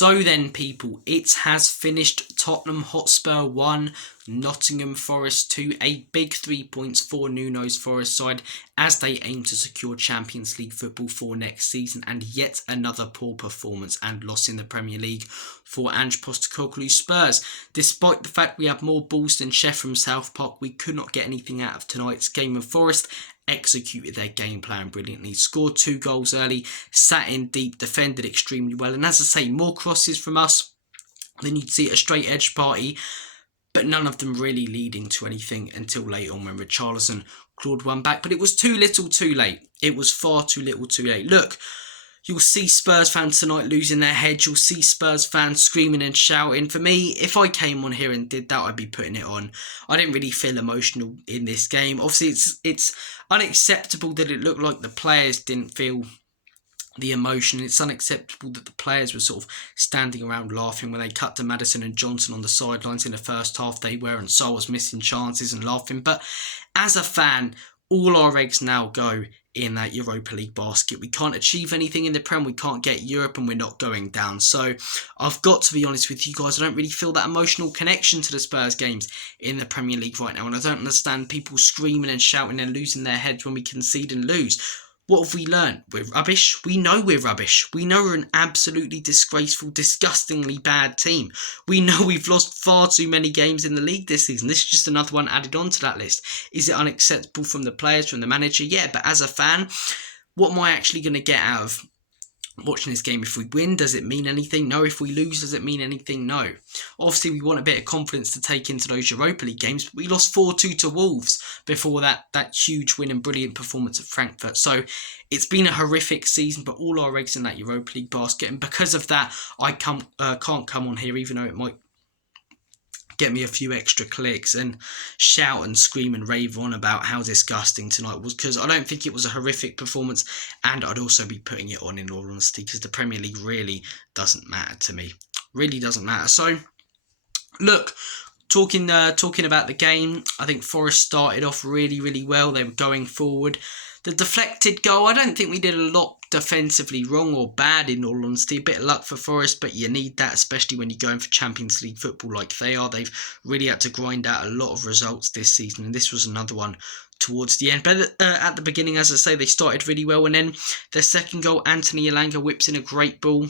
So then, people, it has finished. Tottenham Hotspur 1, Nottingham Forest 2. A big 3 points for Nuno's Forest side as they aim to secure Champions League football for next season. And yet another poor performance and loss in the Premier League for Ange Postecoglou's Spurs. Despite the fact we had more balls than Chef from South Park, we could not get anything out of tonight's game. Of Forest executed their game plan brilliantly, scored 2 goals early, sat in deep, defended extremely well, and as I say, more crosses from us than you'd see at a straight edge party, but none of them really leading to anything until late on when Richarlison clawed one back. But it was too little too late. It was far too little too late. Look, you'll see Spurs fans tonight losing their heads. You'll see Spurs fans screaming and shouting. For me, if I came on here and did that, I'd be putting it on. I didn't really feel emotional in this game. Obviously, it's unacceptable that it looked like the players didn't feel the emotion. It's unacceptable that the players were sort of standing around laughing when they cut to Maddison and Johnson on the sidelines in the first half. They were, and Sol was missing chances and laughing. But as a fan, all our eggs now go in that Europa League basket. We can't achieve anything in the Prem, we can't get Europe, and we're not going down. So I've got to be honest with you guys, I don't really feel that emotional connection to the Spurs games in the Premier League right now, and I don't understand people screaming and shouting and losing their heads when we concede and lose. What have we learned? We're rubbish. We know we're rubbish. We know we're an absolutely disgraceful, disgustingly bad team. We know we've lost far too many games in the league this season. This is just another one added onto that list. Is it unacceptable from the players, from the manager? Yeah, but as a fan, what am I actually going to get out of watching this game? If we win, does it mean anything? No. If we lose, does it mean anything? No. Obviously, we want a bit of confidence to take into those Europa League games, but we lost 4-2 to Wolves before that huge win and brilliant performance at Frankfurt. So it's been a horrific season, but all our eggs in that Europa League basket, and because of that, I can't come on here, even though it might get me a few extra clicks, and shout and scream and rave on about how disgusting tonight was, because I don't think it was a horrific performance, and I'd also be putting it on in all honesty, because the Premier League really doesn't matter to me. Really doesn't matter. So, look, talking about the game, I think Forest started off really, really well. They were going forward. The deflected goal, I don't think we did a lot defensively wrong or bad, in all honesty. A bit of luck for Forest, but you need that, especially when you're going for Champions League football like they are. They've really had to grind out a lot of results this season, and this was another one towards the end. But at the beginning, as I say, they started really well, and then their second goal, Anthony Elanga whips in a great ball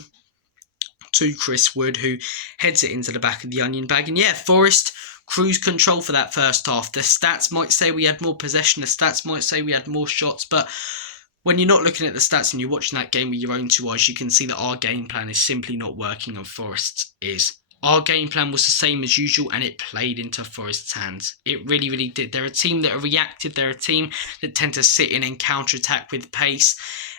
to Chris Wood, who heads it into the back of the onion bag. And yeah, Forest cruise control for that first half. The stats might say we had more possession, the stats might say we had more shots, but when you're not looking at the stats and you're watching that game with your own 2 eyes, you can see that our game plan is simply not working, and Forest's is. Our game plan was the same as usual, and it played into Forest's hands. It really, really did. They're a team that are reactive. They're a team that tend to sit in and counter-attack with pace.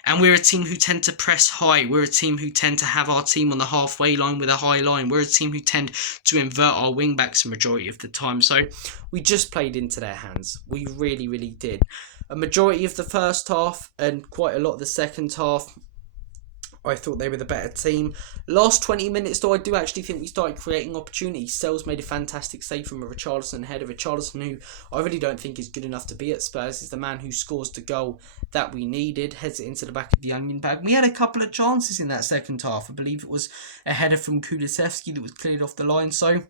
And we're a team who tend to press high. We're a team who tend to have our team on the halfway line with a high line. We're a team who tend to invert our wing-backs the majority of the time. So we just played into their hands. We really, really did. A majority of the first half and quite a lot of the second half, I thought they were the better team. Last 20 minutes, though, I do actually think we started creating opportunities. Sells made a fantastic save from a Richarlison header. Richarlison, who I really don't think is good enough to be at Spurs, is the man who scores the goal that we needed. Heads it into the back of the onion bag. We had a couple of chances in that second half. I believe it was a header from Kulusevski that was cleared off the line. So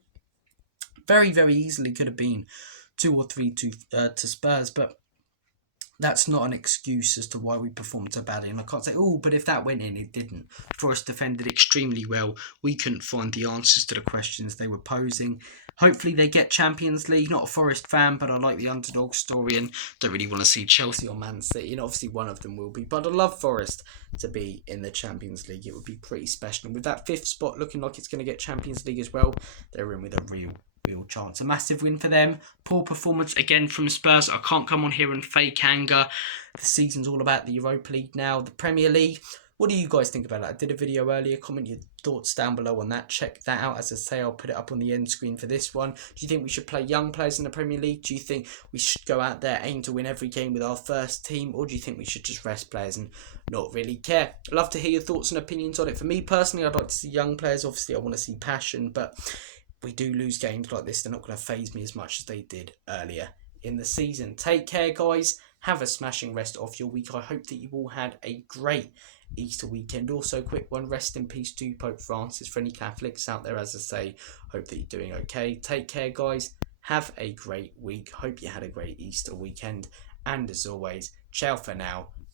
very, very easily could have been 2 or 3 to Spurs, but that's not an excuse as to why we performed so badly. And I can't say, oh, but if that went in, it didn't. Forest defended extremely well. We couldn't find the answers to the questions they were posing. Hopefully they get Champions League. Not a Forest fan, but I like the underdog story and don't really want to see Chelsea or Man City. And obviously one of them will be. But I'd love Forest to be in the Champions League. It would be pretty special. And with that 5th spot looking like it's going to get Champions League as well, they're in with a real chance. A massive win for them. Poor performance again from Spurs. I can't come on here and fake anger. The season's all about the Europa League now. The Premier League. What do you guys think about that? I did a video earlier. Comment your thoughts down below on that. Check that out. As I say, I'll put it up on the end screen for this one. Do you think we should play young players in the Premier League? Do you think we should go out there, aim to win every game with our first team? Or do you think we should just rest players and not really care? I'd love to hear your thoughts and opinions on it. For me personally, I'd like to see young players. Obviously, I want to see passion, but we do lose games like this, they're not going to faze me as much as they did earlier in the season. Take care, guys. Have a smashing rest of your week. I hope that you all had a great Easter weekend. Also, quick one, rest in peace to Pope Francis. For any Catholics out there, as I say, hope that you're doing okay. Take care, guys. Have a great week. Hope you had a great Easter weekend. And as always, ciao for now.